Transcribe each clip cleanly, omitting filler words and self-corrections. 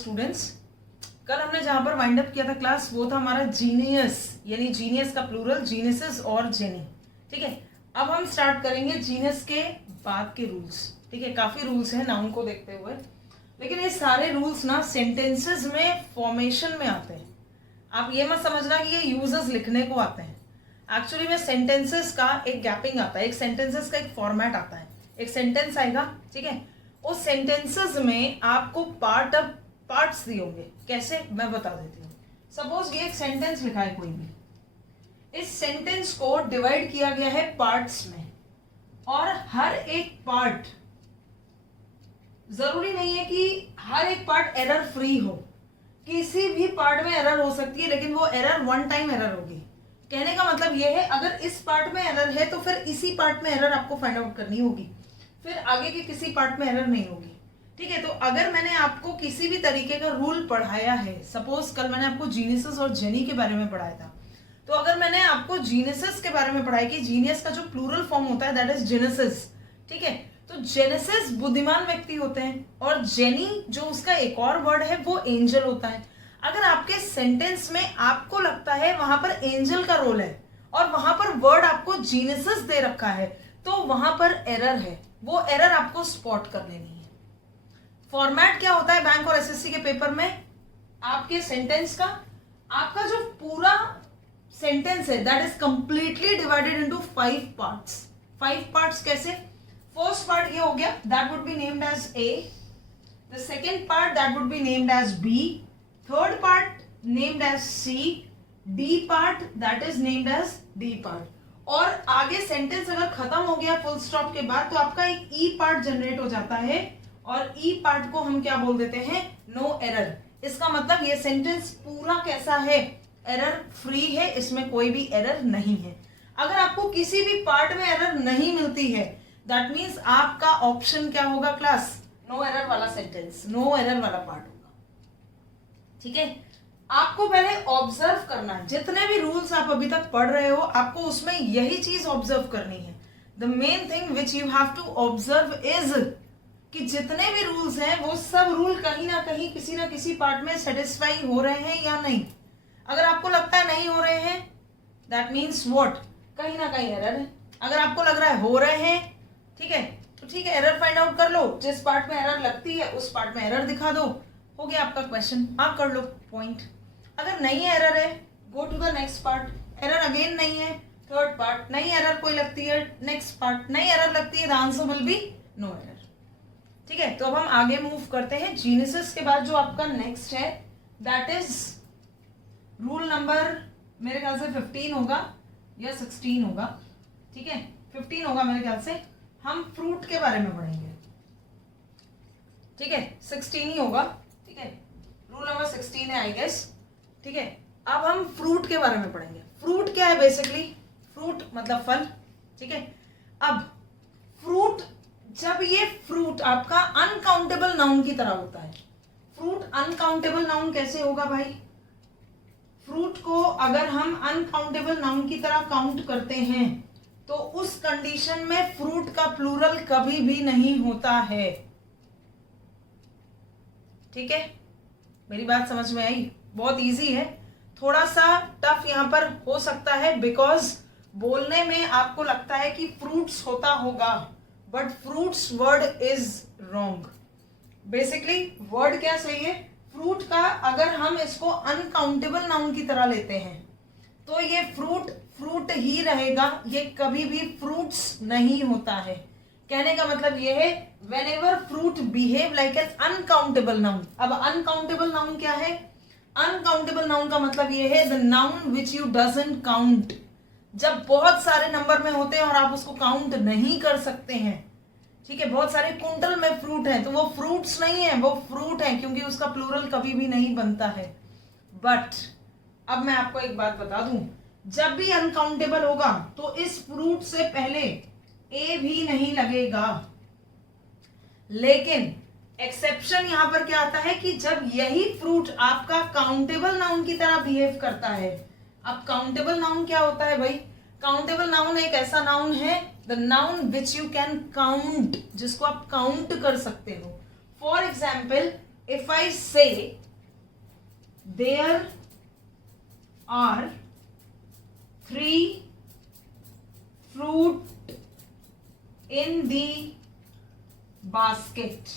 Students, कल हमने जहां पर वाइंड अप किया था क्लास वो था हमारा जीनियस, यानी जीनियस का प्लूरल जीनियस और जेनी। ठीक है, अब हम स्टार्ट करेंगे जीनियस के बाद के रूल्स। ठीक है, काफी रूल्स हैं नाउन को देखते हुए, लेकिन ये सारे रूल्स ना सेंटेंसेस में फॉर्मेशन में आते हैं। आप ये मत समझना कि ये यूजर्स लिखने को आते हैं। एक्चुअली में सेंटेंसेस का एक गैपिंग आता है, एक सेंटेंसेस का एक फॉर्मेट आता है। एक सेंटेंस आएगा, ठीक है, उस सेंटेंसेस में आपको पार्ट्स दिए होंगे। कैसे, मैं बता देती हूँ। सपोज ये एक सेंटेंस लिखा है कोई भी, इस सेंटेंस को डिवाइड किया गया है पार्ट्स में, और हर एक पार्ट, जरूरी नहीं है कि हर एक पार्ट एरर फ्री हो, किसी भी पार्ट में एरर हो सकती है, लेकिन वो एरर वन टाइम एरर होगी। कहने का मतलब ये है, अगर इस पार्ट में एरर है तो फिर इसी पार्ट में एरर आपको फाइंड आउट करनी होगी, फिर आगे के किसी पार्ट में एरर नहीं होगी। ठीक है, तो अगर मैंने आपको किसी भी तरीके का रूल पढ़ाया है, सपोज कल मैंने आपको जीनियस और जेनी के बारे में पढ़ाया था, तो अगर मैंने आपको जीनियस के बारे में पढ़ाया कि जीनियस का जो प्लूरल फॉर्म होता है दैट इज जेनेसिस, ठीक है, तो जेनेसिस बुद्धिमान व्यक्ति होते हैं, और जेनी जो उसका एक और वर्ड है वो एंजल होता है। अगर आपके सेंटेंस में आपको लगता है वहां पर एंजल का रोल है और वहां पर वर्ड आपको जीनियस दे रखा है, तो वहां पर एरर है, वो एरर आपको स्पॉट कर लेनी है। फॉर्मेट क्या होता है बैंक और एसएससी के पेपर में, आपके सेंटेंस का, आपका जो पूरा सेंटेंस है that is completely divided into 5 parts. 5 parts कैसे? फर्स्ट पार्ट ये हो गया, that would be named as A, the second part that would be named as B, third part named as C, D part that is named as D part, और आगे sentence अगर खत्म हो गया full stop के बाद तो आपका एक ई पार्ट जनरेट हो जाता है, और ई पार्ट को हम क्या बोल देते हैं? No error. इसका मतलब ये सेंटेंस पूरा कैसा है? एरर फ्री है, इसमें कोई भी एरर नहीं है। अगर आपको किसी भी पार्ट में एरर नहीं मिलती है, दैट मीन्स आपका ऑप्शन क्या होगा क्लास? नो एरर वाला सेंटेंस, नो एरर वाला पार्ट होगा। ठीक है, आपको पहले ऑब्जर्व करना है, जितने भी रूल्स आप अभी तक पढ़ रहे हो आपको उसमें यही चीज ऑब्जर्व करनी है। The main thing which you have to observe is कि जितने भी रूल्स हैं वो सब रूल कहीं ना कहीं किसी ना किसी पार्ट में सेटिस्फाई हो रहे हैं या नहीं। अगर आपको लगता है नहीं हो रहे हैं, दैट मीन्स व्हाट? कहीं ना कहीं एरर है। अगर आपको लग रहा है हो रहे हैं, ठीक है, तो ठीक है, एरर फाइंड आउट कर लो, जिस पार्ट में एरर लगती है उस पार्ट में एरर दिखा दो, हो गया आपका क्वेश्चन, आप कर लो पॉइंट। अगर नहीं एरर है, go to the next part, error again नहीं है, थर्ड पार्ट, नहीं एरर कोई लगती है, नेक्स्ट पार्ट, नहीं एरर लगती है, the answer will be no error. ठीक है, तो अब हम आगे मूव करते हैं। जीनियस के बाद जो आपका नेक्स्ट है दैट इज रूल नंबर, मेरे ख्याल से 15 होगा या 16 होगा। ठीक है, 15 होगा मेरे ख्याल से। हम फ्रूट के बारे में पढ़ेंगे, ठीक है, 16 ही होगा। ठीक है, रूल नंबर 16 है आई गेस। ठीक है, अब हम फ्रूट के बारे में पढ़ेंगे। फ्रूट क्या है? बेसिकली फ्रूट मतलब फल। ठीक है, अब फ्रूट, जब ये फ्रूट आपका अनकाउंटेबल नाउन की तरह होता है, फ्रूट अनकाउंटेबल नाउन कैसे होगा भाई? फ्रूट को अगर हम अनकाउंटेबल नाउन की तरह काउंट करते हैं तो उस कंडीशन में फ्रूट का प्लूरल कभी भी नहीं होता है। ठीक है, मेरी बात समझ में आई? बहुत इजी है, थोड़ा सा टफ यहां पर हो सकता है बिकॉज बोलने में आपको लगता है कि फ्रूट्स होता होगा, but fruits word is wrong. Basically word क्या सही है? फ्रूट का अगर हम इसको अनकाउंटेबल नाउन की तरह लेते हैं तो ये फ्रूट फ्रूट ही रहेगा, ये कभी भी फ्रूट्स नहीं होता है। कहने का मतलब ये है whenever fruit behave like an uncountable noun। अब uncountable noun क्या है? uncountable noun का मतलब ये है the noun which you doesn't count। जब बहुत सारे नंबर में होते हैं और आप उसको काउंट नहीं कर सकते हैं, ठीक है, बहुत सारे कुंटल में फ्रूट है तो वो फ्रूट्स नहीं है, वो फ्रूट है क्योंकि उसका प्लूरल कभी भी नहीं बनता है। बट अब मैं आपको एक बात बता दूं, जब भी अनकाउंटेबल होगा तो इस फ्रूट से पहले ए भी नहीं लगेगा। लेकिन एक्सेप्शन यहां पर क्या आता है कि जब यही फ्रूट आपका काउंटेबल नाउन की तरह बिहेव करता है। अब काउंटेबल नाउन क्या होता है भाई? काउंटेबल नाउन एक ऐसा नाउन है, the noun which you can count, जिसको आप काउंट कर सकते हो। For example if I say there are 3 fruit in the basket,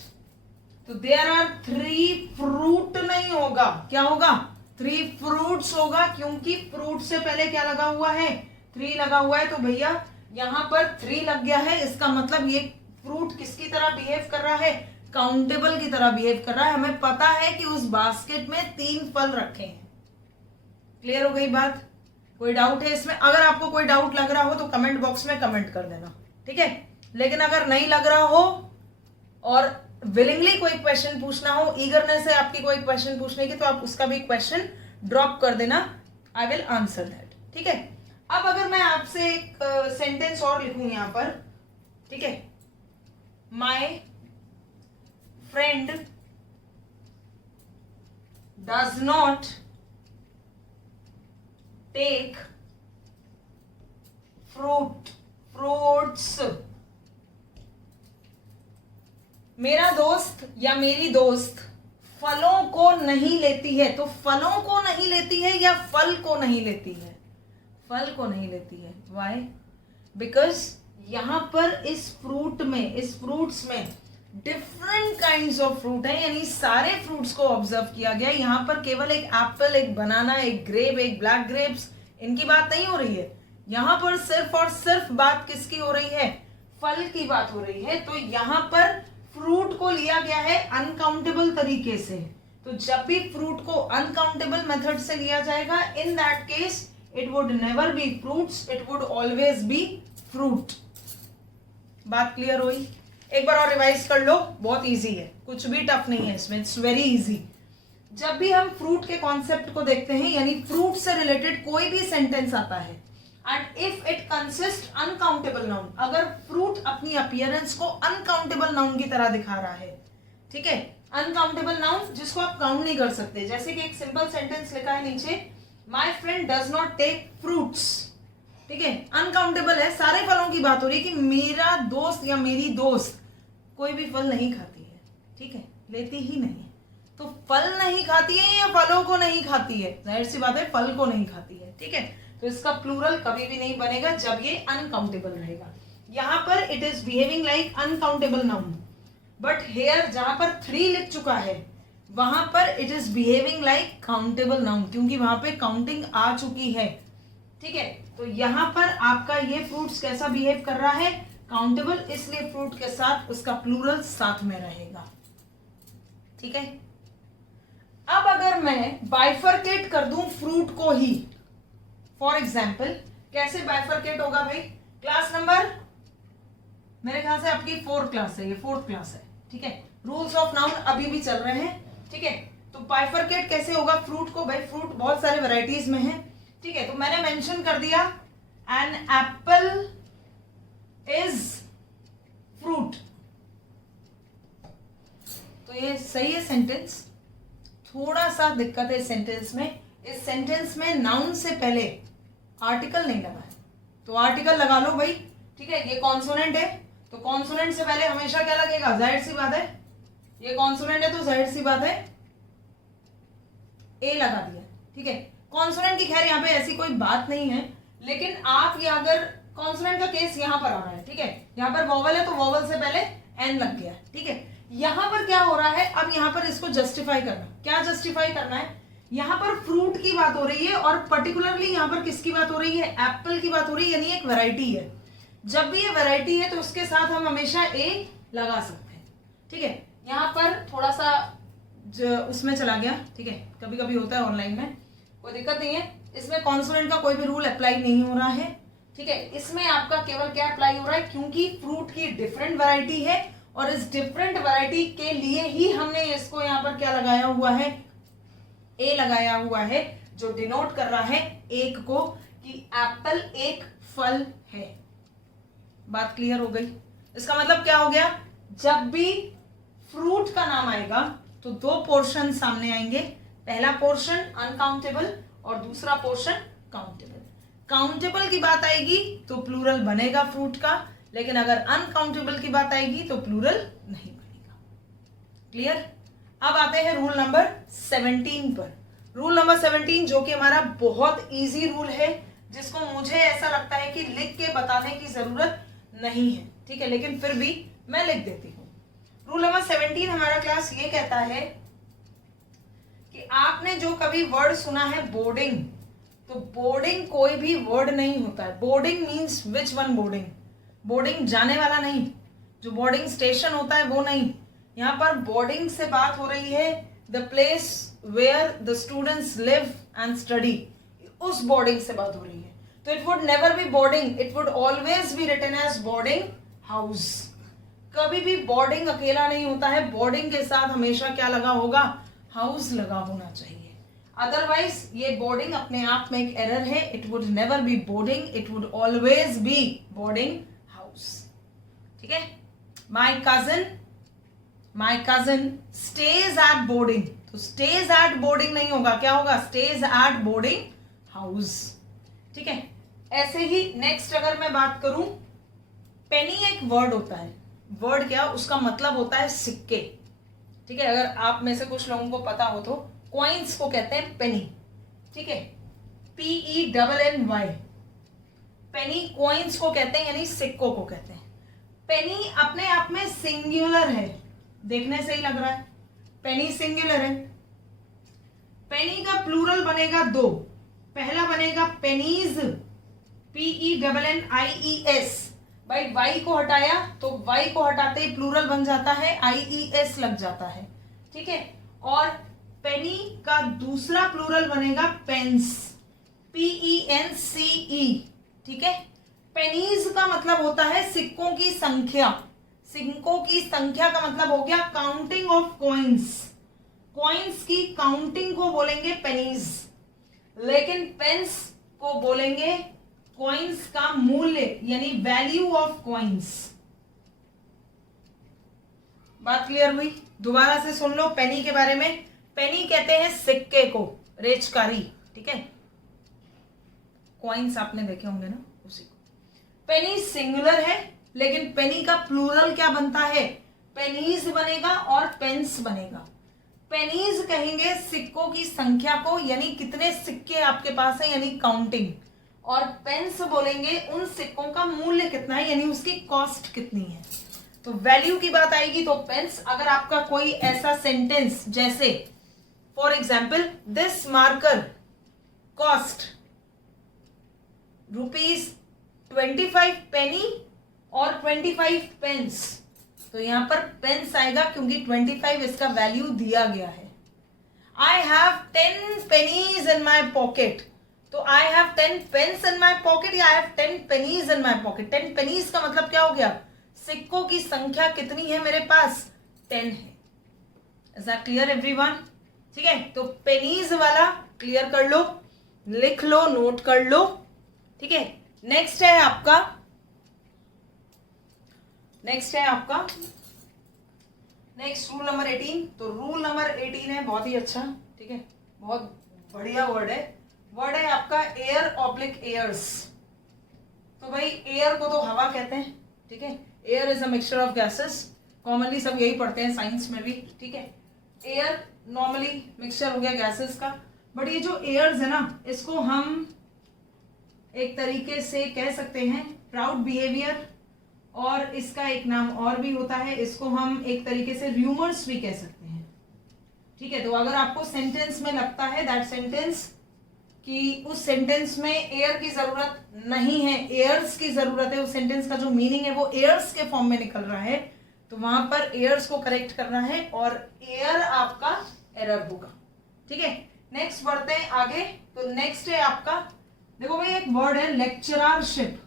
तो there are 3 fruit नहीं होगा, क्या होगा? 3 fruits होगा, क्योंकि fruit से पहले क्या लगा हुआ है? 3 लगा हुआ है, तो भैया यहां पर 3 लग गया है, इसका मतलब ये फ्रूट किसकी तरह बिहेव कर रहा है? काउंटेबल की तरह बिहेव कर रहा है। हमें पता है कि उस बास्केट में 3 फल रखे हैं। क्लियर हो गई बात? कोई डाउट है इसमें? अगर आपको कोई डाउट लग रहा हो तो कमेंट बॉक्स में कमेंट कर देना, ठीक है? लेकिन अगर नहीं लग रहा हो और विलिंगली कोई क्वेश्चन पूछना हो, ईगरनेस है आपकी कोई क्वेश्चन पूछने की, तो आप उसका भी क्वेश्चन ड्रॉप कर देना, आई विल आंसर दैट, ठीक है? अब अगर मैं आपसे एक सेंटेंस और लिखूं यहां पर, ठीक है, my friend does not take fruits, मेरा दोस्त या मेरी दोस्त फलों को नहीं लेती है, तो फलों को नहीं लेती है या फल को नहीं लेती है? फल को नहीं लेती है। वाई? बिकॉज यहां पर इस फ्रूट्स में डिफरेंट काइंड्स ऑफ फ्रूट है, यानी सारे फ्रूट्स को ऑब्जर्व किया गया। यहां पर केवल एक एप्पल, एक बनाना, एक ग्रेप, एक ब्लैक ग्रेप्स, इनकी बात नहीं हो रही है। यहां पर सिर्फ और सिर्फ बात किसकी हो रही है? फल की बात हो रही है। तो यहां पर फ्रूट को लिया गया है अनकाउंटेबल तरीके से। तो जब भी फ्रूट को अनकाउंटेबल मेथड से लिया जाएगा, in that case it would never B fruits, it would always B fruit. बात क्लियर हुई? एक बार और रिवाइज कर लो, बहुत इजी है, कुछ भी टफ नहीं है इसमें, इट्स वेरी इजी। जब भी हम फ्रूट के कॉन्सेप्ट को देखते हैं, यानी फ्रूट से रिलेटेड कोई भी सेंटेंस आता है, and if it consist uncountable noun, अगर फ्रूट अपनी अपीयरेंस को अनकाउंटेबल नाउन की तरह दिखा रहा है, ठीक है, अनकाउंटेबल नाउन जिसको आप काउंट नहीं कर सकते, जैसे कि एक सिंपल सेंटेंस लिखा है नीचे, my friend does not take fruits, ठीक है, अनकाउंटेबल है, सारे फलों की बात हो रही है कि मेरा दोस्त या मेरी दोस्त कोई भी फल नहीं खाती है, ठीक है, लेती ही नहीं है। तो फल नहीं खाती है या फलों को नहीं खाती है? जाहिर सी बात है फल को नहीं खाती है, ठीक है। तो इसका प्लूरल कभी भी नहीं बनेगा जब ये अनकाउंटेबल रहेगा। यहां पर it is behaving like uncountable noun, but here जहां पर 3 लिख चुका है वहां पर it is behaving like countable noun, क्योंकि वहां पे काउंटिंग आ चुकी है, ठीक है। तो यहां पर आपका ये फ्रूट्स कैसा बिहेव कर रहा है? काउंटेबल, इसलिए फ्रूट के साथ उसका प्लूरल साथ में रहेगा, ठीक है। अब अगर मैं बाइफरकेट कर दूं फ्रूट को ही, फॉर एग्जाम्पल कैसे बाइफरकेट होगा भाई? क्लास नंबर, मेरे ख्याल से आपकी 4th क्लास है, ये 4th क्लास है, ठीक है। रूल्स ऑफ नाउन अभी भी चल रहे हैं, ठीक है। तो बाइफरकेट कैसे होगा फ्रूट को? भाई फ्रूट बहुत सारे वैरायटीज में है, ठीक है। तो मैंने मेंशन कर दिया एन एप्पल इज फ्रूट, तो ये सही है सेंटेंस। थोड़ा सा दिक्कत है इस सेंटेंस में, इस सेंटेंस में नाउन से पहले आर्टिकल नहीं लगा है, तो आर्टिकल लगा लो भाई, ठीक है। ये कॉन्सोनेंट है तो कॉन्सोनेंट से पहले हमेशा क्या लगेगा? जाहिर सी बात है, ये कॉन्सोनेंट है तो जाहिर सी बात है ए लगा दिया, ठीक है। कॉन्सोनेंट की खैर यहाँ पे ऐसी कोई बात नहीं है, लेकिन आप ये अगर कॉन्सोनेंट का केस यहाँ पर आ रहा है, ठीक है, यहाँ पर वॉवल है तो वॉवल से पहले एन लग गया, ठीक है। यहाँ पर क्या हो रहा है? अब यहाँ पर इसको जस्टिफाई करना, क्या जस्टिफाई करना है? यहाँ पर फ्रूट की बात हो रही है और पर्टिकुलरली यहाँ पर किसकी बात हो रही है? एप्पल की बात हो रही है, यानी एक वैरायटी है। जब भी ये वैरायटी है तो उसके साथ हम हमेशा ए लगा सकते हैं, ठीक है। यहाँ पर थोड़ा सा उसमें चला गया, ठीक है, कभी कभी होता है ऑनलाइन में, कोई दिक्कत नहीं है। इसमें कॉन्सोनेंट का कोई भी रूल अप्लाई नहीं हो रहा है, ठीक है। इसमें आपका केवल क्या अप्लाई हो रहा है? क्योंकि फ्रूट की डिफरेंट वैरायटी है और इस डिफरेंट वैरायटी के लिए ही हमने इसको यहाँ पर क्या लगाया हुआ है? ए लगाया हुआ है, जो डिनोट कर रहा है एक को कि एप्पल एक फल है। बात क्लियर हो गई? इसका मतलब क्या हो गया? जब भी फ्रूट का नाम आएगा तो 2 पोर्शन सामने आएंगे, पहला पोर्शन अनकाउंटेबल और दूसरा पोर्शन काउंटेबल। काउंटेबल की बात आएगी तो प्लूरल बनेगा फ्रूट का, लेकिन अगर अनकाउंटेबल की बात आएगी तो प्लूरल नहीं बनेगा। क्लियर? अब आते हैं रूल नंबर 17 पर। रूल नंबर 17 जो कि हमारा बहुत इजी रूल है, जिसको मुझे ऐसा लगता है कि लिख के बताने की जरूरत नहीं है, ठीक है, लेकिन फिर भी मैं लिख देती हूँ। रूल नंबर 17 हमारा क्लास ये कहता है कि आपने जो कभी वर्ड सुना है बोर्डिंग, तो बोर्डिंग कोई भी वर्ड नहीं होता है। Boarding means which one boarding? Boarding जाने वाला नहीं, जो बोर्डिंग स्टेशन होता है वो नहीं। यहाँ पर बोर्डिंग से बात हो रही है the place where the students live and study, उस बोर्डिंग से बात हो रही है। तो it would never be boarding, it would always be written as boarding house. कभी भी बोर्डिंग अकेला नहीं होता है, बोर्डिंग के साथ हमेशा क्या लगा होगा? हाउस लगा होना चाहिए। अदरवाइज ये बोर्डिंग अपने आप में एक एरर है। It would never be boarding, it would always be boarding house. ठीक है, my cousin stays at boarding, तो स्टेज एट बोर्डिंग नहीं होगा, क्या होगा? Stays at boarding house. ठीक है, ऐसे ही नेक्स्ट अगर मैं बात करूं, पेनी एक वर्ड होता है। वर्ड क्या? उसका मतलब होता है सिक्के। ठीक है, अगर आप में से कुछ लोगों को पता हो तो कॉइन्स को कहते हैं पेनी। ठीक है, PENNY, पेनी कॉइन्स को कहते हैं, यानी सिक्कों को कहते हैं। पेनी अपने आप में सिंगुलर है, देखने से ही लग रहा है पेनी सिंगुलर है। पेनी का प्लूरल बनेगा दो, पहला बनेगा पेनीज, PENNIES। भाई वाई को हटाया तो वाई को हटाते ही प्लूरल बन जाता है, IES लग जाता है। ठीक है, और पेनी का दूसरा प्लूरल बनेगा पेंस, PENCE। ठीक है, पेनीज का मतलब होता है सिक्कों की संख्या। सिक्कों की संख्या का मतलब हो गया काउंटिंग ऑफ कॉइन्स। कॉइन्स की काउंटिंग को बोलेंगे पेनीज, लेकिन पेंस को बोलेंगे कॉइन्स का मूल्य, यानी वैल्यू ऑफ कॉइन्स। बात क्लियर हुई? दोबारा से सुन लो पेनी के बारे में। पेनी कहते हैं सिक्के को, रेचकारी। ठीक है, कॉइन्स आपने देखे होंगे ना, उसी को। पेनी सिंगुलर है, लेकिन पेनी का प्लूरल क्या बनता है? पेनीज बनेगा और पेंस बनेगा। पेनीज कहेंगे सिक्कों की संख्या को, यानी कितने सिक्के आपके पास है, यानी काउंटिंग। और पेंस बोलेंगे उन सिक्कों का मूल्य कितना है, यानी उसकी कॉस्ट कितनी है। तो वैल्यू की बात आएगी तो पेंस। अगर आपका कोई ऐसा सेंटेंस जैसे for example this marker cost ₹25 पेनी और 25 पेंस, तो यहां पर पेंस आएगा क्योंकि 25 इसका वैल्यू दिया गया है। I have 10 pennies in my pocket, तो I have 10 pence in my pocket या I have 10 pennies in my pocket। 10 pennies का मतलब क्या हो गया? सिक्कों की संख्या कितनी है मेरे पास? 10 है। Is that clear everyone? ठीक है, तो pennies वाला क्लियर कर लो, लिख लो, नोट कर लो। ठीक है, नेक्स्ट है आपका नेक्स्ट रूल नंबर 18। तो रूल नंबर 18 है बहुत ही अच्छा, ठीक है, बहुत बढ़िया वर्ड है आपका एयर ऑब्लिक एयर्स। तो भाई एयर को तो हवा कहते हैं, ठीक है, air is a mixture of gases, commonly सब यही पढ़ते हैं साइंस में भी। ठीक है, एयर नॉर्मली मिक्सचर हो गया गैसेस का, बट ये जो एयर्स है ना, इसको हम एक तरीके से कह सकते हैं प्राउड बिहेवियर, और इसका एक नाम और भी होता है, इसको हम एक तरीके से र्यूमर्स भी कह सकते हैं। ठीक है, तो अगर आपको सेंटेंस में लगता है दैट सेंटेंस कि उस सेंटेंस में एयर की जरूरत नहीं है, एयर्स की जरूरत है, उस सेंटेंस का जो मीनिंग है वो एयर्स के फॉर्म में निकल रहा है, तो वहां पर एयर्स को करेक्ट करना है और एयर आपका एरर होगा। ठीक है, नेक्स्ट बढ़ते हैं आगे। तो नेक्स्ट है आपका, देखो भाई एक वर्ड है लेक्चररशिप।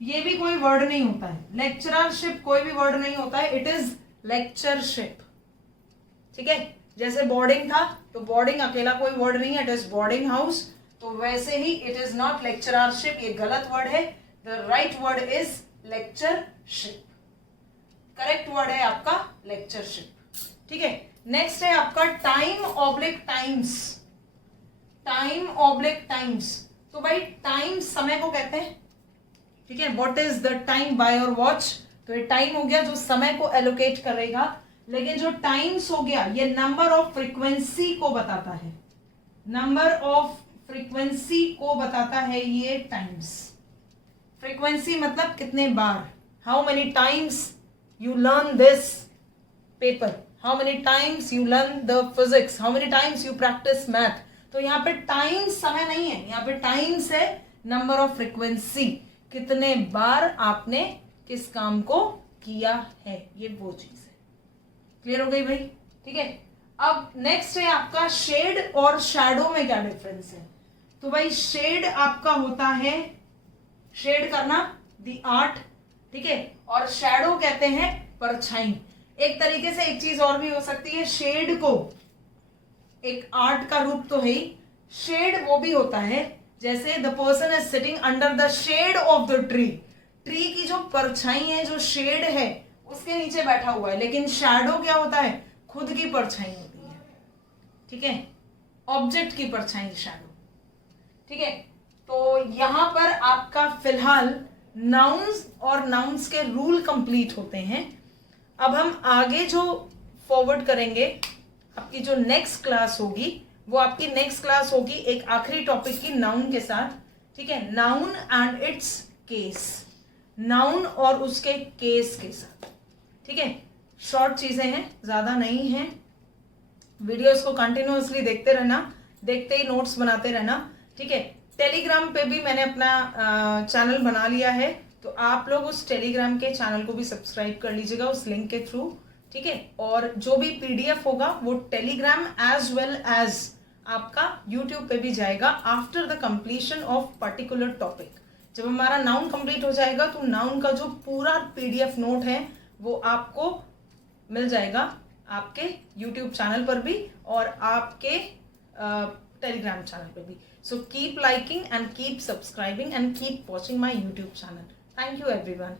ये भी कोई वर्ड नहीं होता है, लेक्चररशिप कोई भी वर्ड नहीं होता है, इट इज लेक्चरशिप। ठीक है, जैसे बोर्डिंग था तो बोर्डिंग अकेला कोई वर्ड नहीं है, इट इज बोर्डिंग हाउस। तो वैसे ही इट इज नॉट लेक्चररशिप, ये गलत वर्ड है। The right word is lectureship, correct word है आपका लेक्चरशिप। ठीक है, नेक्स्ट है आपका time oblique times. Time oblique times, तो भाई टाइम समय को कहते हैं। ठीक है, what is the time by your watch, तो ये टाइम हो गया जो समय को एलोकेट करेगा। लेकिन जो टाइम्स हो गया ये नंबर ऑफ फ्रीक्वेंसी को बताता है, नंबर ऑफ फ्रीक्वेंसी को बताता है ये टाइम्स। फ्रीक्वेंसी मतलब कितने बार, how many times you learn this paper, how many times you learn the physics, how many times you practise math. तो यहाँ पे टाइम समय नहीं है, यहाँ पे टाइम्स है नंबर ऑफ फ्रीक्वेंसी, कितने बार आपने किस काम को किया है, ये वो चीज है। क्लियर हो गई भाई? ठीक है। अब नेक्स्ट है आपका शेड और शैडो में क्या डिफरेंस है। तो भाई शेड आपका होता है शेड करना, द आर्ट, ठीक है, और शैडो कहते हैं परछाई। एक तरीके से एक चीज और भी हो सकती है, शेड को एक आर्ट का रूप तो है ही, शेड वो भी होता है जैसे the person is sitting under the shade of the tree, tree की जो परछाई है, जो शेड है उसके नीचे बैठा हुआ है। लेकिन शैडो क्या होता है, खुद की परछाई होती है, ठीक है, ऑब्जेक्ट की परछाई शैडो, ठीक है। तो यहां पर आपका फिलहाल नाउन्स और नाउन्स के रूल कंप्लीट होते हैं। अब हम आगे जो फॉरवर्ड करेंगे, आपकी जो नेक्स्ट क्लास होगी वो आपकी नेक्स्ट क्लास होगी एक आखिरी टॉपिक की नाउन के साथ, ठीक है, noun and it's case, noun और उसके केस के साथ, ठीक है। शॉर्ट चीजें हैं, ज्यादा नहीं हैं। वीडियोस को कंटिन्यूअसली देखते रहना, देखते ही नोट्स बनाते रहना, ठीक है। टेलीग्राम पे भी मैंने अपना चैनल बना लिया है, तो आप लोग उस टेलीग्राम के चैनल को भी सब्सक्राइब कर लीजिएगा उस लिंक के थ्रू, ठीक है। और जो भी पीडीएफ होगा वो टेलीग्राम एज वेल एज आपका यूट्यूब पे भी जाएगा after the completion of particular topic. जब हमारा नाउन कंप्लीट हो जाएगा तो नाउन का जो पूरा पीडीएफ नोट है वो आपको मिल जाएगा आपके यूट्यूब चैनल पर भी और आपके टेलीग्राम चैनल पे भी। So keep liking and keep subscribing and keep watching my YouTube channel. Thank you everyone.